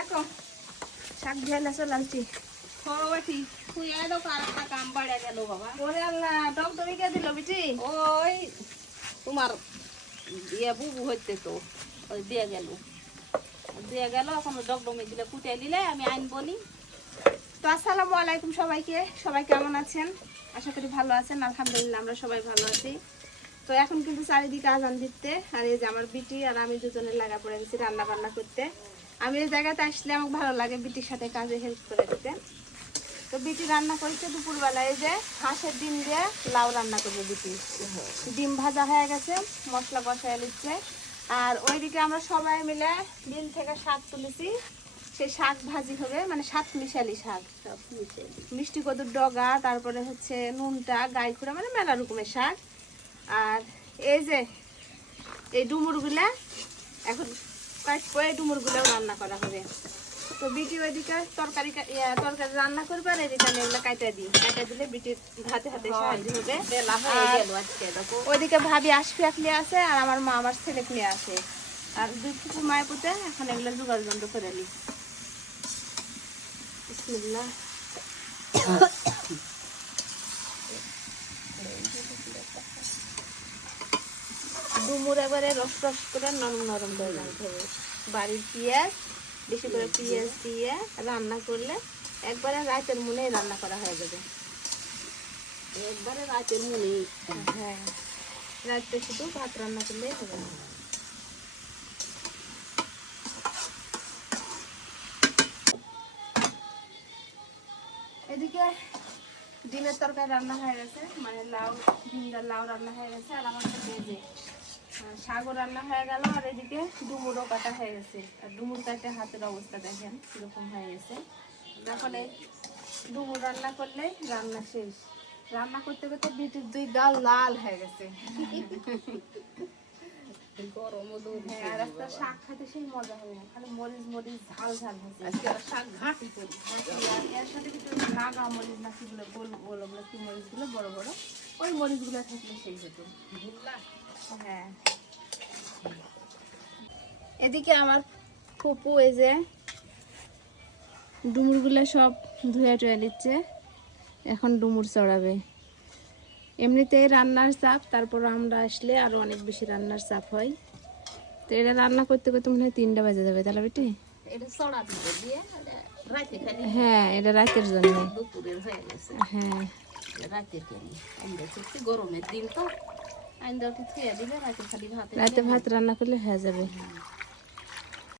দেখো শাক ধুয়ে চলে আসছি। খবরটি খুঁয়ে দাও আর একটা কাম বাড়ে গেল বাবা। ওরে আল্লাহ, টক দই কে দিল বিটি? ওই তোমার ইয়ে বুবু হইতে তো ওই দিয়ে গেল এখন ডগডমে দিলে কুটে দিলে আমি আনবো নি। তো আসসালামু আলাইকুম সবাইকে, সবাই কেমন আছেন? আশা করি ভালো আছেন। আলহামদুলিল্লাহ আমরা সবাই ভালো আছি। তো এখন কিন্তু চারিদিকে আজান দিতে, আর এই যে আমার বিটি আর আমি দুজনে লাগা পড়ে গেছি রান্না বান্না করতে। আমি এই জায়গাতে আসলে আমাকে ভালো লাগে বিটির সাথে কাজে হেল্প করে দিতে। তো বিটি রান্না করেছে দুপুরবেলা, এই যে হাঁসের ডিম দিয়ে লাউ রান্না করবে বিটি। ডিম ভাজা হয়ে গেছে, মশলা কষায় নিচ্ছে। আর ওইদিকে আমরা সবাই মিলে বিল থেকে শাক তুলেছি, সেই শাক ভাজি হবে, মানে শাক মিশালি শাক, মিষ্টি কদুর ডগা, তারপরে হচ্ছে নুনটা গাই খুঁড়া, মানে মেলা রকমের শাক। আর এই যে এই ডুমুরগুলা এখন কাটবো, এই ডুমুরগুলাও রান্না করা হবে। তো বিটি ওইদিকে তরকারি রান্না করবে, আর এদিকে আমি এগুলো কাটা দিলে বিটির হাতে হাতে সাহায্য হবে। ওইদিকে ভাবি আসফি নিয়ে আসে, আর আমার মা আমার ছেলে নিয়ে আসে, আর দুই ফুপু মায়ের পুঁতে এখন এগুলো জোগাড় যন্ত্র করে নি। বিসমিল্লাহ। ডুমুর এবারে রস রস করে নরম নরম করে রাখতে হবে। বাড়ির পেঁয়াজ, বেশি করে পেঁয়াজ দিয়ে রান্না করলে একবারে রাতের মনে রান্না করা হয়ে যাবে। একবারে রাতের মনে। হ্যাঁ, রাতে শুধু ভাত রান্না করলেই হবে না। এদিকে ডিমের তরকারি রান্না হয়ে গেছে, মানে লাউ, ডিমটা লাউ রান্না হয়ে গেছে। আর আমার সাথে এই যে শাকও রান্না হয়ে গেল, আর এদিকে ডুমুরও কাটা হয়ে গেছে। আর ডুমুর কাটে হাতের অবস্থা দেখেন কিরকম হয়ে গেছে। যখন এই ডুমুর রান্না করলে রান্না শেষ। রান্না করতে করতে বিটির দুই গাল লাল হয়ে গেছে। আর একটা শাক খাইতে সেই মজা হবে, খালি মরিচ মরিচ ঝাল ঝাল হয়েছে। শাক ঘাটি করি, এর সাথে কিন্তু নাগা মরিচ না কিগুলো গোল গোল, ওগুলো কি মরিচগুলো বড় বড়, ওই মরিচগুলো থাকলে সেই হতো। হ্যাঁ, এদিকে আমার ফুপু এই যে ডুমুরগুলো সব ধুয়ে টুয়ে নিচ্ছে, এখন ডুমুর চড়াবে। এমনিতেই রান্নার চাপ, তারপর আমরা আসলে আরো অনেক বেশি রান্নার চাপ হয়। তো এটা রান্না করতে করতে মনে হয় 3টা বাজে যাবে, তাহলে বেটি? হ্যাঁ, এটা রাতের জন্য। দুপুরের হয়ে গেছে। হ্যাঁ, রাতের কেন গরমের দিন তো রাতে ভাত রান্না করলে হয়ে যাবে।